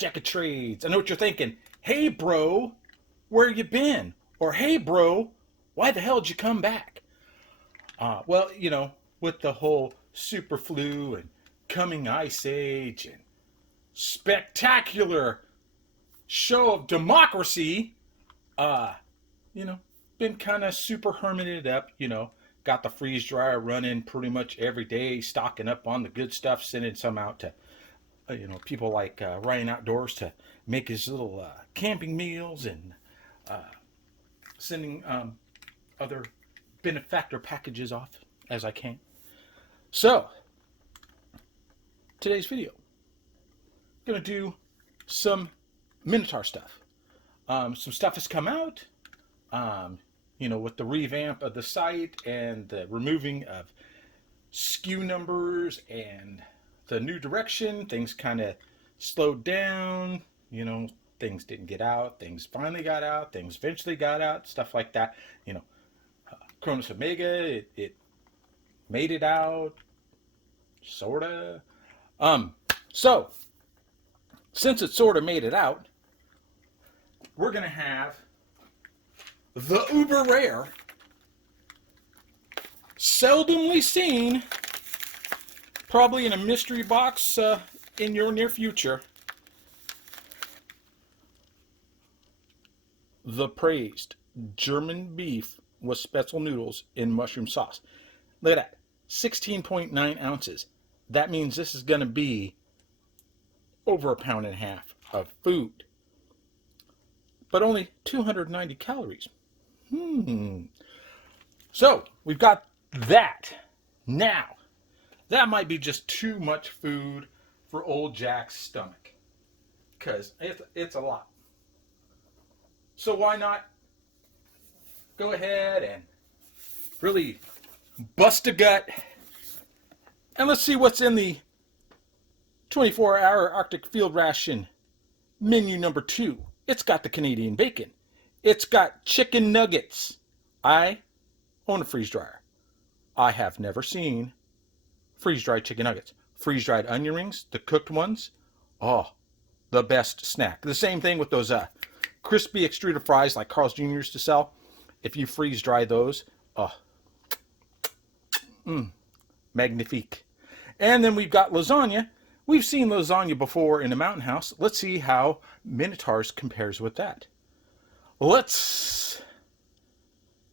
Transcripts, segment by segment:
Jack of Trades. I know what you're thinking. Hey, bro, where you been? Or, hey, bro, why the hell did you come back? Well, you know, with the whole super flu and coming ice age and spectacular show of democracy, you know, been kind of super hermited up, you know, got the freeze dryer running pretty much every day, stocking up on the good stuff, sending some out to, you know, people like Ryan Outdoors to make his little camping meals, and sending other benefactor packages off as I can. So, today's video, gonna do some Minotaur stuff. Some stuff has come out, you know, with the revamp of the site and the removing of SKU numbers and the new direction. Things kind of slowed down, you know, things didn't get out, things finally got out, things eventually got out, stuff like that. You know, Cronus Omega, it made it out, sorta. So, since it sorta made it out, we're gonna have the uber rare, seldomly seen, probably in a mystery box in your near future, the praised German beef with Spaetzle noodles in mushroom sauce. Look at that, 16.9 ounces. That means this is going to be over 1.5 pounds of food, but only 290 calories. So we've got that. Now, that might be just too much food for old Jack's stomach, because it's a lot. So why not go ahead and really bust a gut, and let's see what's in the 24-hour Arctic field ration menu number 2. It's got the Canadian bacon. It's got chicken nuggets. I own a freeze dryer. I have never seen freeze-dried chicken nuggets. Freeze-dried onion rings, the cooked ones, oh, the best snack. The same thing with those crispy extruded fries like Carl's Jr. used to sell. If you freeze-dry those, oh, magnifique. And then we've got lasagna. We've seen lasagna before in the Mountain House. Let's see how Minotaur's compares with that. Let's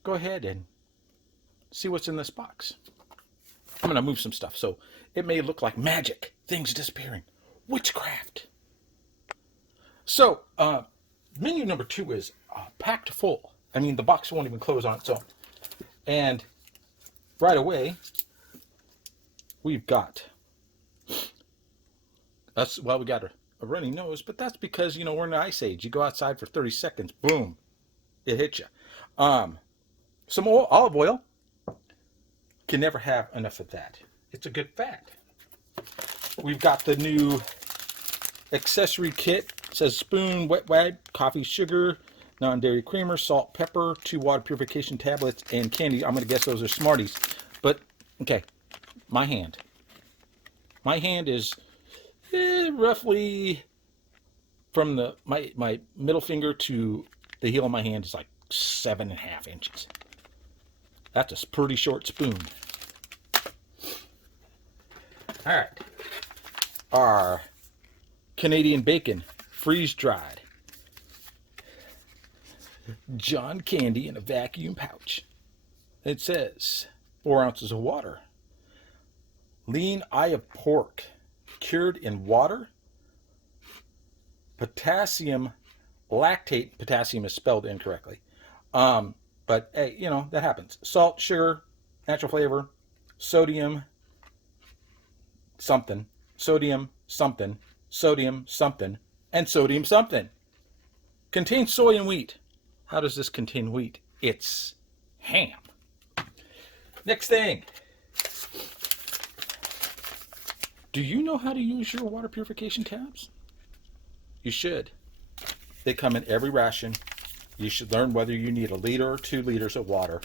go ahead and see what's in this box. I'm going to move some stuff, so it may look like magic. Things disappearing. Witchcraft. So, menu number 2 is packed full. I mean, the box won't even close on its own. And right away, we've got, we got a runny nose, but that's because, you know, we're in the ice age. You go outside for 30 seconds, boom, it hits you. Some olive oil. Can never have enough of that. It's a good fat. We've got the new accessory kit. It says spoon, wet wipe, coffee, sugar, non-dairy creamer, salt, pepper, 2 water purification tablets, and candy. I'm going to guess those are Smarties. But, okay, my hand. My hand is roughly from my middle finger to the heel of my hand is like 7.5 inches. That's a pretty short spoon. All right. Our Canadian bacon, freeze-dried. John candy in a vacuum pouch. It says 4 ounces of water. Lean eye of pork, cured in water. Potassium lactate. Potassium is spelled incorrectly. But, hey, you know, that happens. Salt, sugar, natural flavor, sodium, something, sodium, something, sodium, something, and sodium, something. Contains soy and wheat. How does this contain wheat? It's ham. Next thing. Do you know how to use your water purification tabs? You should. They come in every ration. You should learn whether you need 1 liter or 2 liters of water.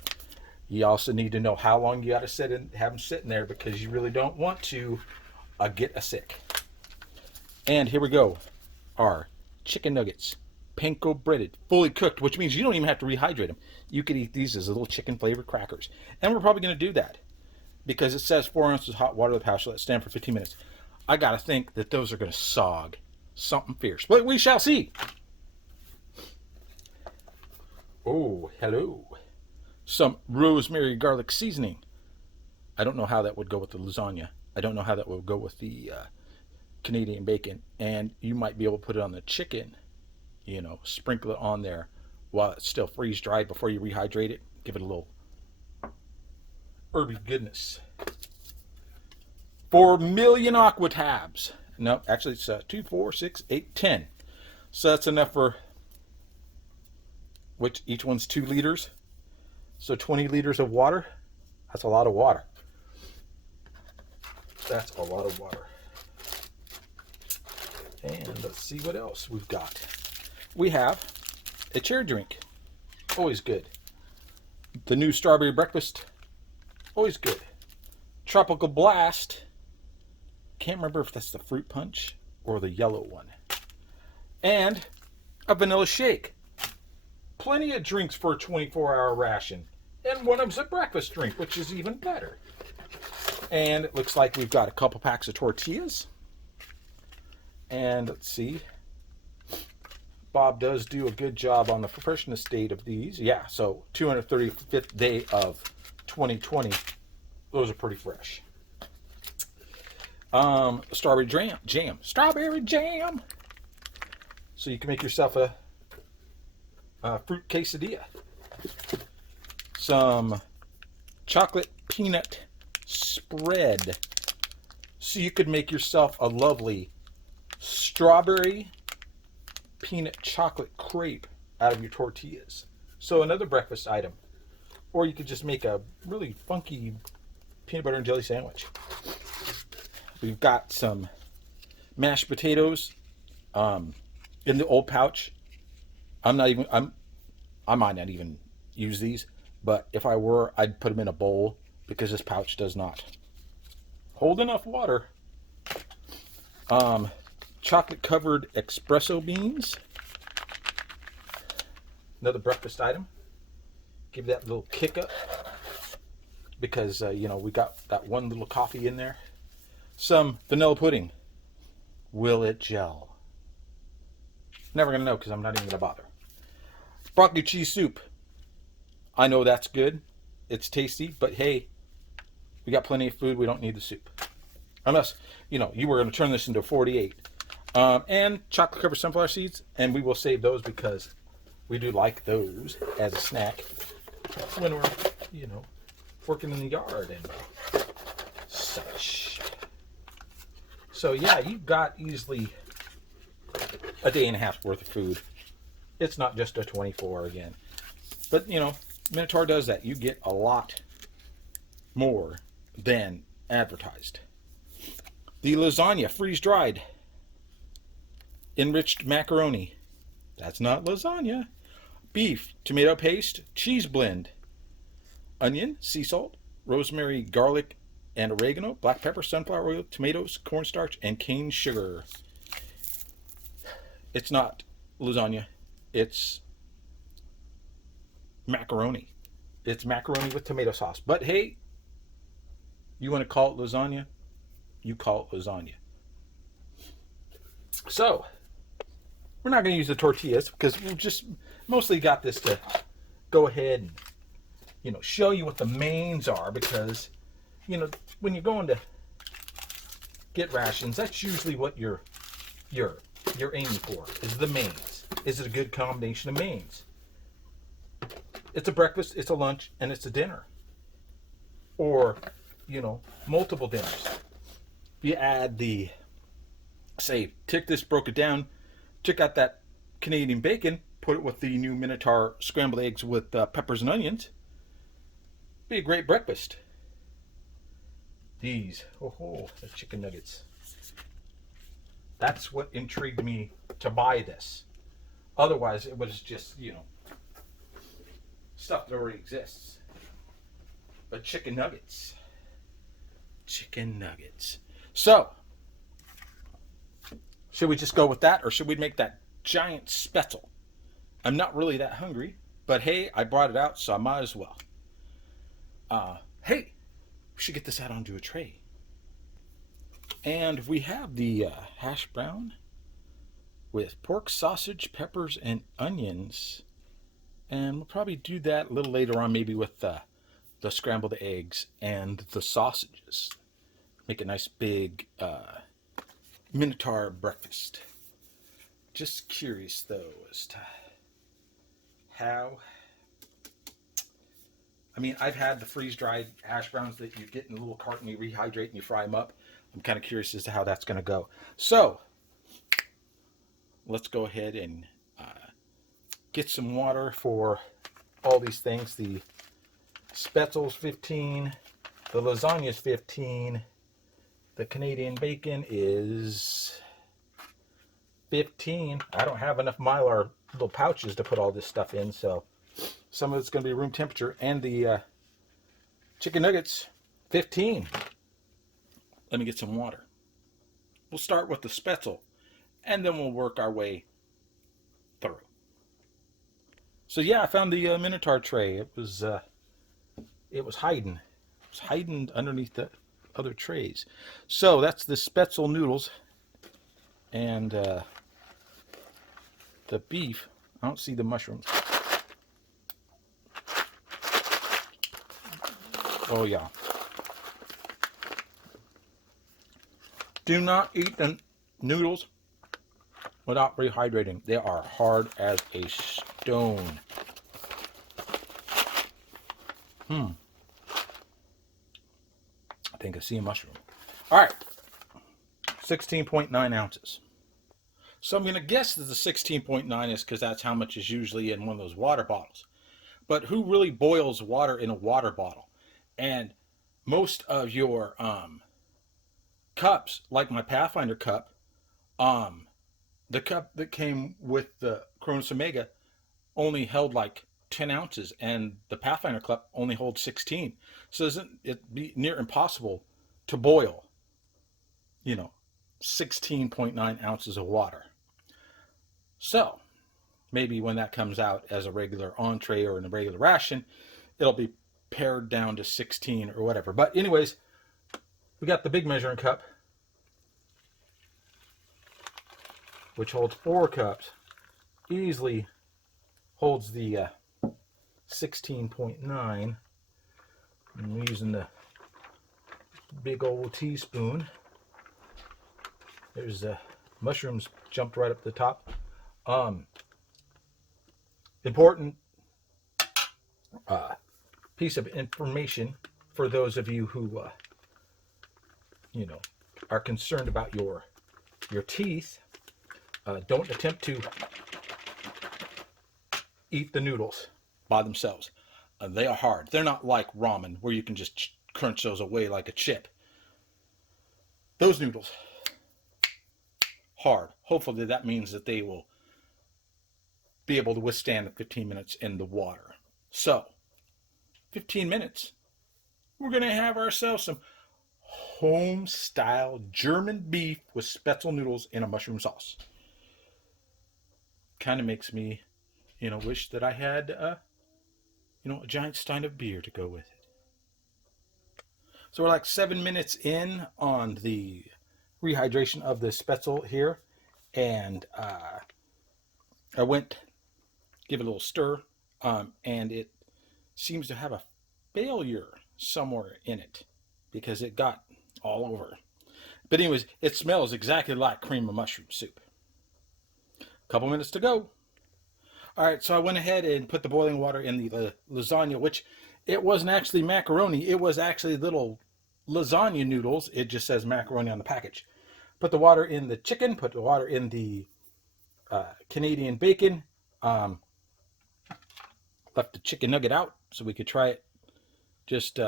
You also need to know how long you got to have them sitting there, because you really don't want to get sick. And here we go. are chicken nuggets, panko breaded, fully cooked, which means you don't even have to rehydrate them. You could eat these as little chicken flavored crackers. And we're probably going to do that because it says 4 ounces of hot water to the pouch, so let stand for 15 minutes. I got to think that those are going to sog something fierce, but we shall see. Oh, hello. Some rosemary garlic seasoning. I don't know how that would go with the lasagna. I don't know how that would go with the Canadian bacon. And you might be able to put it on the chicken, sprinkle it on there while it's still freeze dried before you rehydrate it. Give it a little herby goodness. 4 million aqua tabs. No, actually it's 2, 4, 6, 8, 10. So that's enough for which each one's 2 liters. So 20 liters of water. That's a lot of water. That's a lot of water. And let's see what else we've got. We have a cherry drink. Always good. The new strawberry breakfast. Always good. Tropical Blast. Can't remember if that's the fruit punch or the yellow one. And a vanilla shake. Plenty of drinks for a 24-hour ration. And one of them's a breakfast drink, which is even better. And it looks like we've got a couple packs of tortillas. And let's see. Bob does do a good job on the freshness date of these. Yeah, so 235th day of 2020. Those are pretty fresh. Strawberry jam. Strawberry jam. So you can make yourself a fruit quesadilla. Some chocolate peanut spread. So you could make yourself a lovely strawberry peanut chocolate crepe out of your tortillas. So another breakfast item. Or you could just make a really funky peanut butter and jelly sandwich. We've got some mashed potatoes in the old pouch. I might not even use these, but if I were, I'd put them in a bowl because this pouch does not hold enough water. Chocolate covered espresso beans. Another breakfast item. Give that a little kick up because we got that one little coffee in there. Some vanilla pudding. Will it gel? Never gonna know because I'm not even gonna bother. Broccoli cheese soup. I know that's good. It's tasty, but hey, we got plenty of food. We don't need the soup. Unless, you were going to turn this into a 48. And chocolate covered sunflower seeds. And we will save those because we do like those as a snack when we're, working in the yard and such. So yeah, you've got easily a day and a half's worth of food. It's not just a 24 again. But, Minotaur does that. You get a lot more than advertised. The lasagna, freeze-dried, enriched macaroni. That's not lasagna. Beef, tomato paste, cheese blend, onion, sea salt, rosemary, garlic, and oregano, black pepper, sunflower oil, tomatoes, cornstarch, and cane sugar. It's not lasagna. It's macaroni. It's macaroni with tomato sauce. But hey, you want to call it lasagna? You call it lasagna. So, we're not going to use the tortillas because we've just mostly got this to go ahead and, show you what the mains are because, when you're going to get rations, that's usually what you're aiming for, is the mains. Is it a good combination of mains? It's a breakfast, it's a lunch, and it's a dinner. Or, multiple dinners. You add broke it down, took out that Canadian bacon, put it with the new Minotaur scrambled eggs with peppers and onions. Be a great breakfast. These, the chicken nuggets. That's what intrigued me to buy this. Otherwise, it was just, stuff that already exists. But chicken nuggets. Chicken nuggets. So, Should we just go with that, or should we make that giant Spaetzle? I'm not really that hungry, but hey, I brought it out, so I might as well. Hey, we should get this out onto a tray. And we have the hash brown with pork, sausage, peppers, and onions. And we'll probably do that a little later on, maybe with the scrambled eggs and the sausages. Make a nice big Minotaur breakfast. Just curious though as to how. I mean, I've had the freeze-dried hash browns that you get in a little carton, you rehydrate and you fry them up. I'm kind of curious as to how that's going to go. So, let's go ahead and get some water for all these things. The Spaetzle's 15, the lasagna's 15, the Canadian bacon is 15. I don't have enough Mylar little pouches to put all this stuff in, so some of it's going to be room temperature. And the chicken nuggets, 15. Let me get some water. We'll start with the Spaetzle, and then we'll work our way through. So yeah, I found the Minotaur tray. It was hiding. It was hiding underneath the other trays. So that's the Spaetzle noodles, and the beef. I don't see the mushrooms. Oh yeah. Do not eat the noodles without rehydrating. They are hard as a stone. I think I see a mushroom. All right. 16.9 ounces. So I'm going to guess that the 16.9 is because that's how much is usually in one of those water bottles. But who really boils water in a water bottle? And most of your cups, like my Pathfinder cup, the cup that came with the Cronus Omega only held like 10 ounces, and the Pathfinder cup only holds 16. So isn't it be near impossible to boil, 16.9 ounces of water? So maybe when that comes out as a regular entree or in a regular ration, it'll be pared down to 16 or whatever. But anyways, we got the big measuring cup, which holds 4 cups, easily holds the 16.9. I'm using the big old teaspoon. There's the mushrooms jumped right up the top. Important piece of information for those of you who are concerned about your teeth. Don't attempt to eat the noodles by themselves. They are hard. They're not like ramen where you can just crunch those away like a chip. Those noodles, hard. Hopefully that means that they will be able to withstand the 15 minutes in the water. So, 15 minutes, we're going to have ourselves some home-style German beef with Spaetzle noodles in a mushroom sauce. Kind of makes me, wish that I had, a giant stein of beer to go with it. So we're like 7 minutes in on the rehydration of the Spaetzle here, and I went give it a little stir, and it seems to have a failure somewhere in it because it got all over. But anyways, it smells exactly like cream of mushroom soup. Couple minutes to go. All right, so I went ahead and put the boiling water in the lasagna, which it wasn't actually macaroni. It was actually little lasagna noodles. It just says macaroni on the package. Put the water in the chicken, put the water in the Canadian bacon. Left the chicken nugget out so we could try it just,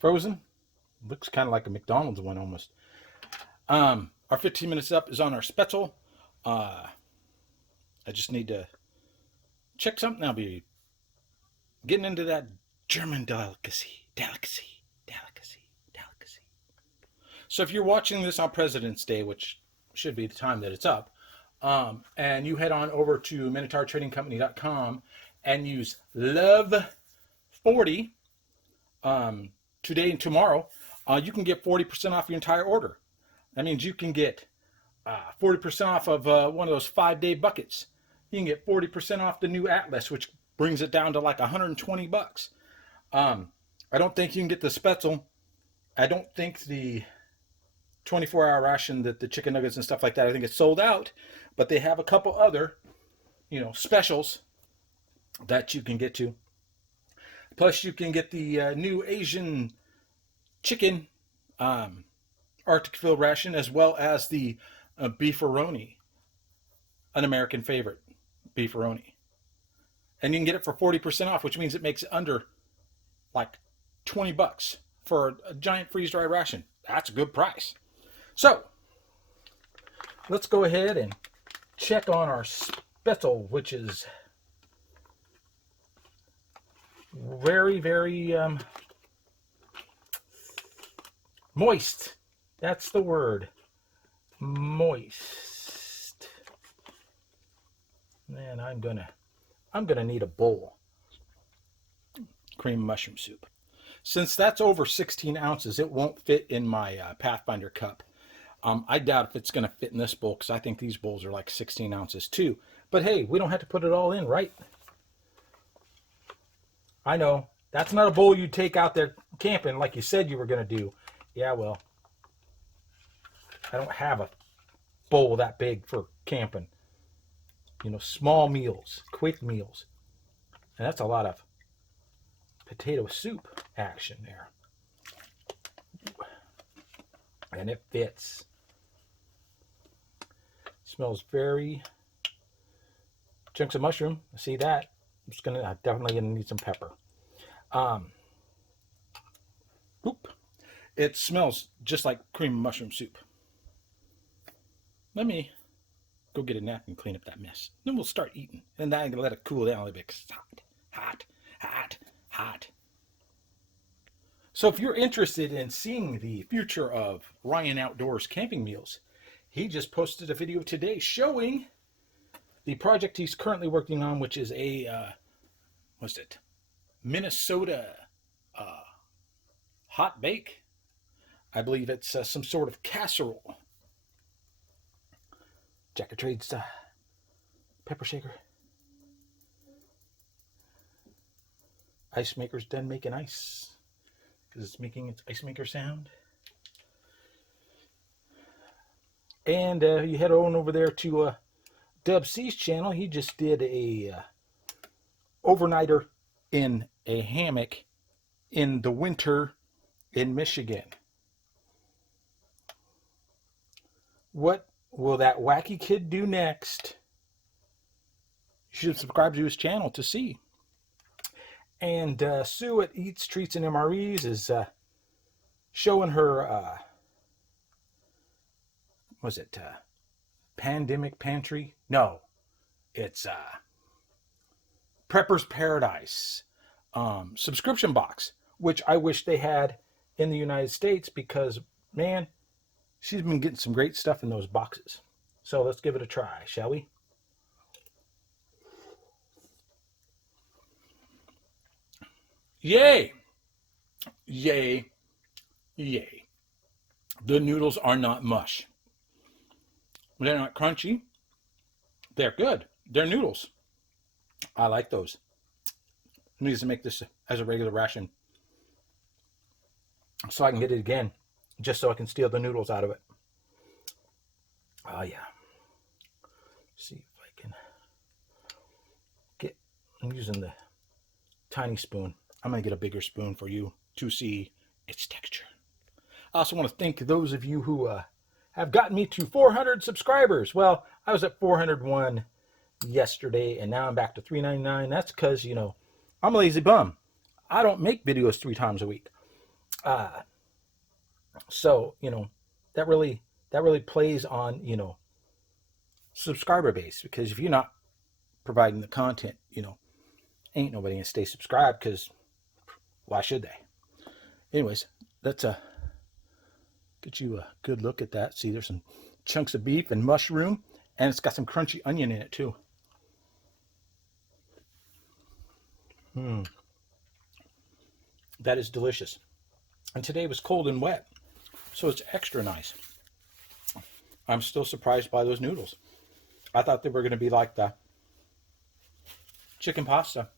frozen. Looks kind of like a McDonald's one almost. Our 15 minutes up is on our Spaetzle. I just need to check something. I'll be getting into that German delicacy. So if you're watching this on President's Day, which should be the time that it's up, and you head on over to MinotaurTradingCompany.com and use LOVE40 today and tomorrow, you can get 40% off your entire order. That means you can get 40% off of one of those 5-day buckets. You can get 40% off the new Atlas, which brings it down to like $120. I don't think you can get the Spaetzle. I don't think the 24-hour ration, the chicken nuggets and stuff like that, I think it's sold out. But they have a couple other, specials that you can get to. Plus, you can get the new Asian chicken Arctic Field ration, as well as the beefaroni, an American favorite, beefaroni. And you can get it for 40% off, which means it makes it under like $20 for a giant freeze-dry ration. That's a good price. So, let's go ahead and check on our Spaetzle, which is very, very moist. That's the word. Moist. Man, I'm gonna need a bowl. Cream mushroom soup. Since that's over 16 ounces, it won't fit in my Pathfinder cup. I doubt if it's going to fit in this bowl, because I think these bowls are like 16 ounces too. But hey, we don't have to put it all in, right? I know. That's not a bowl you take out there camping like you said you were going to do. Yeah, well, I don't have a bowl that big for camping. Small meals, quick meals. And that's a lot of potato soup action there. And it fits. Smells very... Chunks of mushroom. See that? I'm definitely gonna need some pepper. It smells just like cream mushroom soup. Let me go get a napkin and clean up that mess. Then we'll start eating. And then I'm gonna let it cool down a little bit, because it's hot, hot, hot, hot. So if you're interested in seeing the future of Ryan Outdoors camping meals, he just posted a video today showing the project he's currently working on, which is a, Minnesota hot bake. I believe it's some sort of casserole. Jack of Trades pepper shaker. Ice maker's done making ice, because it's making its ice maker sound. And you head on over there to Dub C's channel. He just did a overnighter in a hammock in the winter in Michigan. What will that wacky kid do next? You should subscribe to his channel to see. And Sue at Eats, Treats, and MREs is showing her, Pandemic Pantry? No, it's Prepper's Paradise subscription box, which I wish they had in the United States, because, man, she's been getting some great stuff in those boxes. So let's give it a try, shall we? Yay! Yay! Yay! The noodles are not mush. They're not crunchy. They're good. They're noodles. I like those. I need to make this as a regular ration, so I can get it again, just so I can steal the noodles out of it. Oh yeah. See if I can get... I'm using the tiny spoon. I'm going to get a bigger spoon for you to see its texture. I also want to thank those of you who have gotten me to 400 subscribers. Well, I was at 401 yesterday, and now I'm back to 399. That's because, I'm a lazy bum. I don't make videos 3 times a week. So, that really plays on, subscriber base. Because if you're not providing the content, ain't nobody gonna stay subscribed, because why should they? Anyways, let's Get you a good look at that. See, there's some chunks of beef and mushroom, and it's got some crunchy onion in it too. That is delicious. And today was cold and wet, so it's extra nice. I'm still surprised by those noodles. I thought they were going to be like the chicken pasta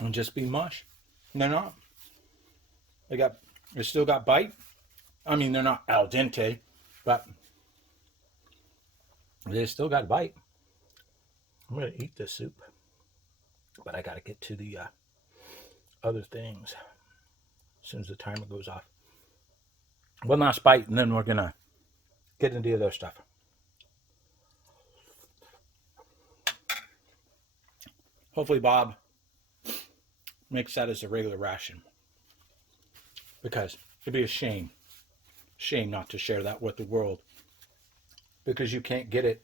and just be mush. And they're not. They still got bite. I mean, they're not al dente, but they still got bite. I'm going to eat this soup, but I got to get to the other things as soon as the timer goes off. One last bite, and then we're going to get into the other stuff. Hopefully Bob makes that as a regular ration, because it'd be a shame not to share that with the world, because you can't get it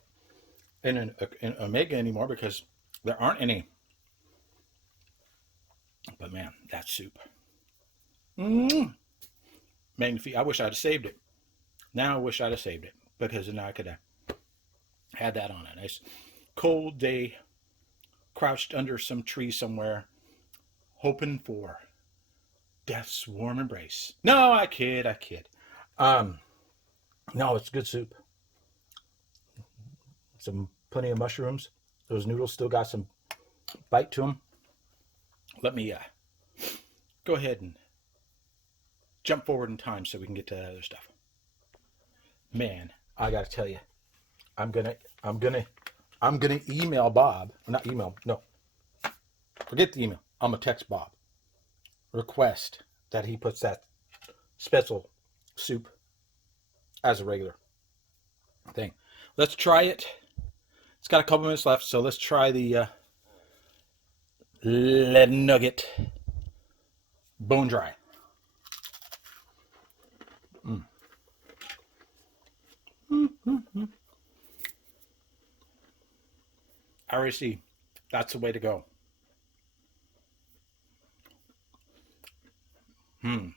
in an Omega anymore because there aren't any. But man, that soup. Magnifique. I wish I'd have saved it. Now I wish I'd have saved it, because then I could have had that on a nice cold day, crouched under some tree somewhere, hoping for death's warm embrace. No, I kid. No, it's good soup. Plenty of mushrooms. Those noodles still got some bite to them. Let me go ahead and jump forward in time so we can get to that other stuff. Man, I gotta tell you, I'm gonna email Bob. Not email. No, forget the email. I'm gonna text Bob. Request that he puts that Spaetzle soup as a regular thing. Let's try it. It's got a couple minutes left, so let's try the lead nugget bone dry. I already see. That's the way to go. I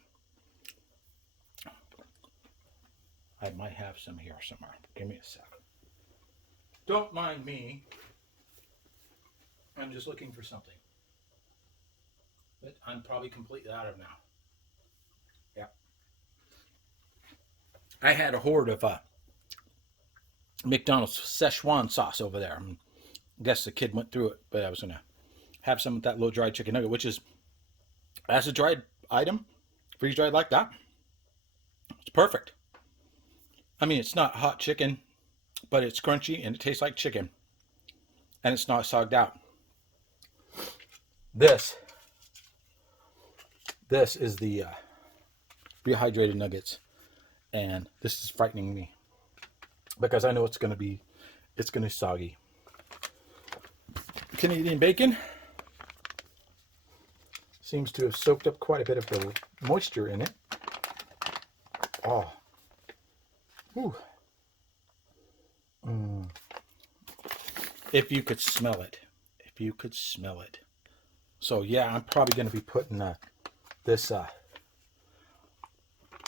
might have some here somewhere. Give me a sec. Don't mind me. I'm just looking for something that I'm probably completely out of now. Yep. I had a hoard of McDonald's Szechuan sauce over there. I guess the kid went through it, but I was going to have some with that little dried chicken nugget, which is, as a dried item, freeze dried like that, it's perfect. I mean, it's not hot chicken, but it's crunchy and it tastes like chicken, and it's not sogged out. This is the rehydrated nuggets, and this is frightening me because I know it's going to be soggy. Canadian bacon seems to have soaked up quite a bit of the moisture in it. Oh. Whew. If you could smell it. If you could smell it. So yeah, I'm probably going to be putting this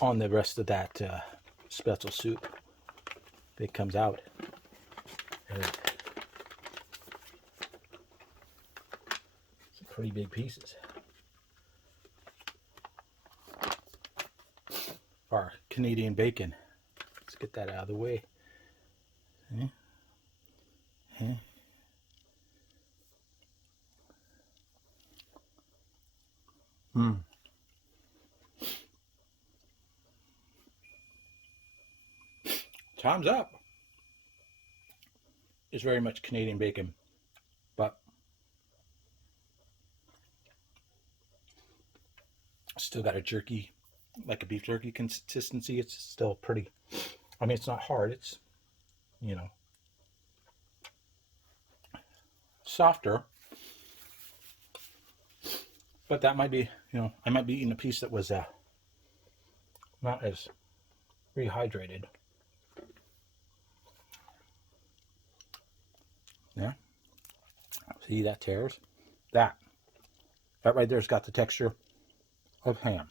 on the rest of that Spaetzle soup if it comes out. Some pretty big pieces. Our Canadian bacon. Let's get that out of the way. Time's up. It's very much Canadian bacon, but still got a jerky, like a beef jerky consistency. It's still pretty, I mean, it's not hard. It's, softer, but that might be, I might be eating a piece that was not as rehydrated. Yeah. See, that tears. That right there's got the texture of ham.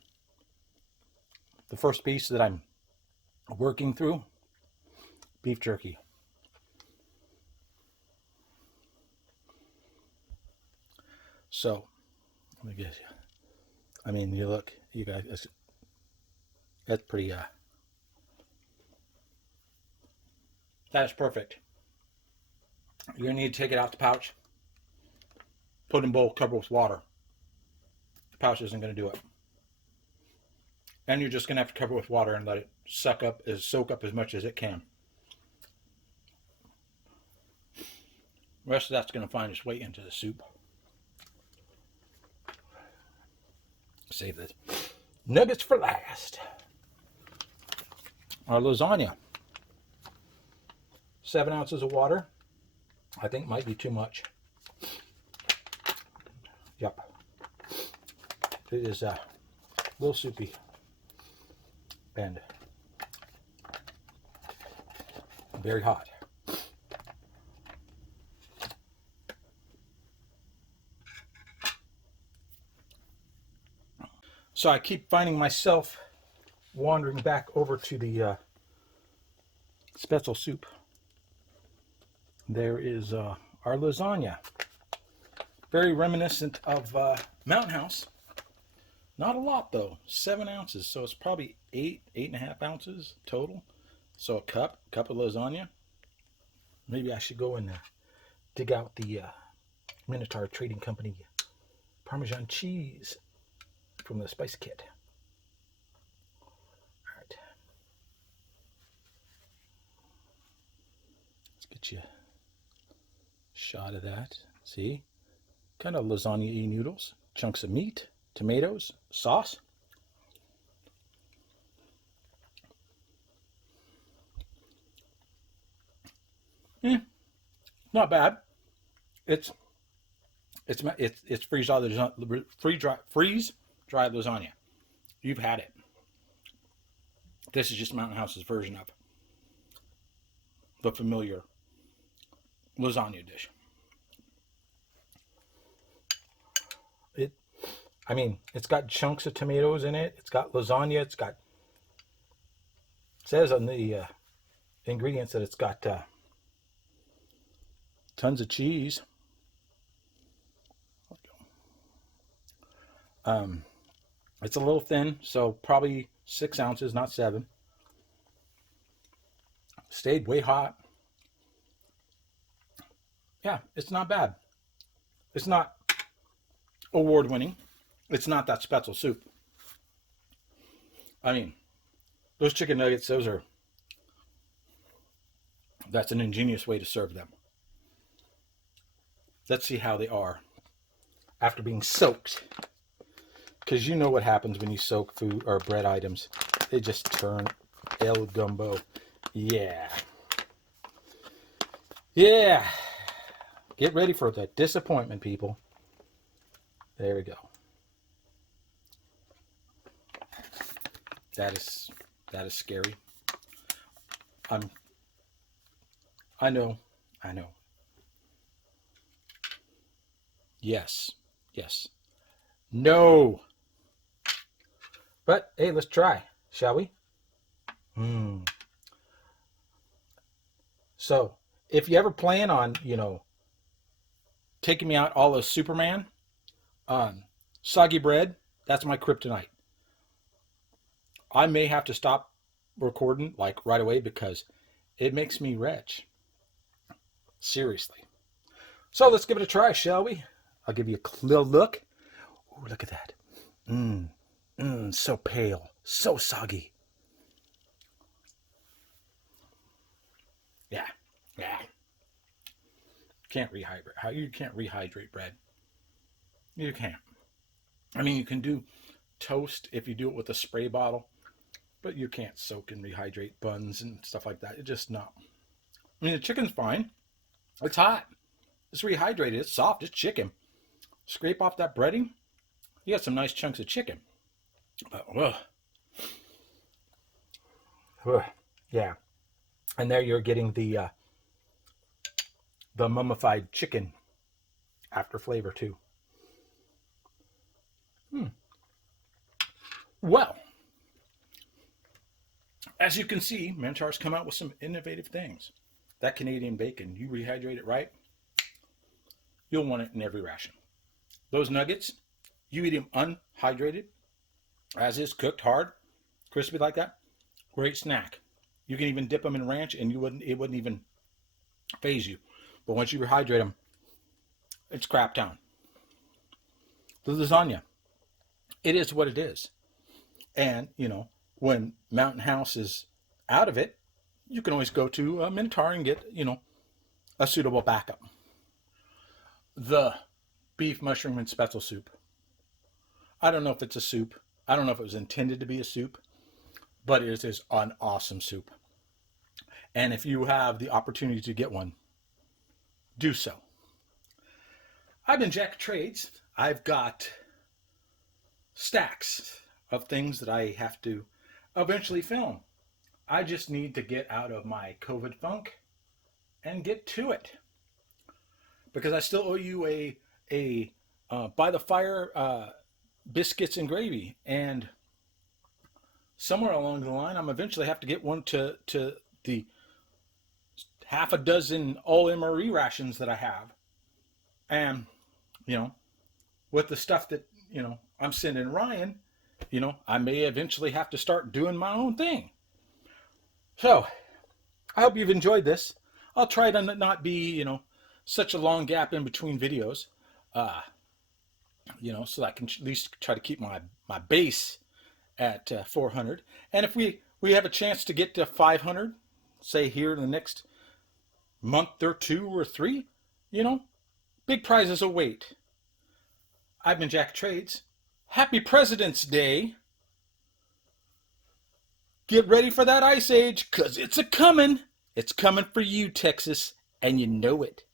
The first piece that I'm working through beef jerky. So, let me get you. I mean, you look, you guys, that's pretty, that's perfect. You're going to need to take it out the pouch, put it in a bowl, cover with water. The pouch isn't going to do it. And you're just going to have to cover it with water and let it soak up as much as it can. The rest of that's going to find its way into the soup. Save the nuggets for last. Our lasagna. 7 ounces of water. I think might be too much. Yep. It is a little soupy. And very hot. So I keep finding myself wandering back over to the Spaetzle soup. There is our lasagna. Very reminiscent of Mountain House. Not a lot though, 7 ounces. So it's probably 8.5 ounces total. So a cup of lasagna. Maybe I should go and dig out the Minotaur Trading Company Parmesan cheese from the spice kit. All right. Let's get you a shot of that. See? Kind of lasagna-y noodles. Chunks of meat, tomatoes, sauce. Not bad. It's freeze dried lasagna. You've had it. This is just Mountain House's version of the familiar lasagna dish. I mean, it's got chunks of tomatoes in it. It's got lasagna. It says on the ingredients that it's got tons of cheese. It's a little thin, so probably 6 ounces, not 7. Stayed way hot. Yeah, it's not bad. It's not award-winning. It's not that Spaetzle soup. I mean, those chicken nuggets, that's an ingenious way to serve them. Let's see how they are after being soaked. Because you know what happens when you soak food or bread items. They just turn El Gumbo. Yeah. Yeah. Get ready for the disappointment, people. There we go. That is scary. I know. Yes. No. But hey, let's try, shall we? So, if you ever plan on, taking me out all of Superman, soggy bread, that's my kryptonite. I may have to stop recording like right away because it makes me retch. Seriously. So let's give it a try, shall we? I'll give you a little look. Ooh, look at that. So pale, so soggy. Yeah. You can't rehydrate bread. You can't. I mean, you can do toast if you do it with a spray bottle, but you can't soak and rehydrate buns and stuff like that. It's just not. I mean, the chicken's fine. It's hot. It's rehydrated. It's soft. It's chicken. Scrape off that breading. You got some nice chunks of chicken. But, yeah. And there you're getting the mummified chicken after flavor too. Well, as you can see, Minotaur's come out with some innovative things. That Canadian bacon, you rehydrate it right, you'll want it in every ration. Those nuggets, you eat them unhydrated, as is, cooked hard, crispy like that. Great snack. You can even dip them in ranch, and it wouldn't even phase you. But once you rehydrate them, it's crap town. The lasagna, it is what it is. And when Mountain House is out of it, you can always go to a Minotaur and get a suitable backup. The beef, mushroom, and Spaetzle soup. I don't know if it's a soup. I don't know if it was intended to be a soup, but it is an awesome soup. And if you have the opportunity to get one, do so. I've been Jack of Trades. I've got stacks of things that I have to eventually film. I just need to get out of my COVID funk and get to it. Because I still owe you a by the fire biscuits and gravy, and somewhere along the line I'm eventually have to get one to the half a dozen all MRE rations that I have. And with the stuff that I'm sending Ryan, I may eventually have to start doing my own thing. So I hope you've enjoyed this. I'll try to not be such a long gap in between videos, so I can at least try to keep my base at 400. And if we have a chance to get to 500, say here in the next month or 2 or 3, big prizes await. I've been Jack of Trades. Happy President's Day. Get ready for that ice age, 'cause it's a-coming. It's coming for you, Texas, and you know it.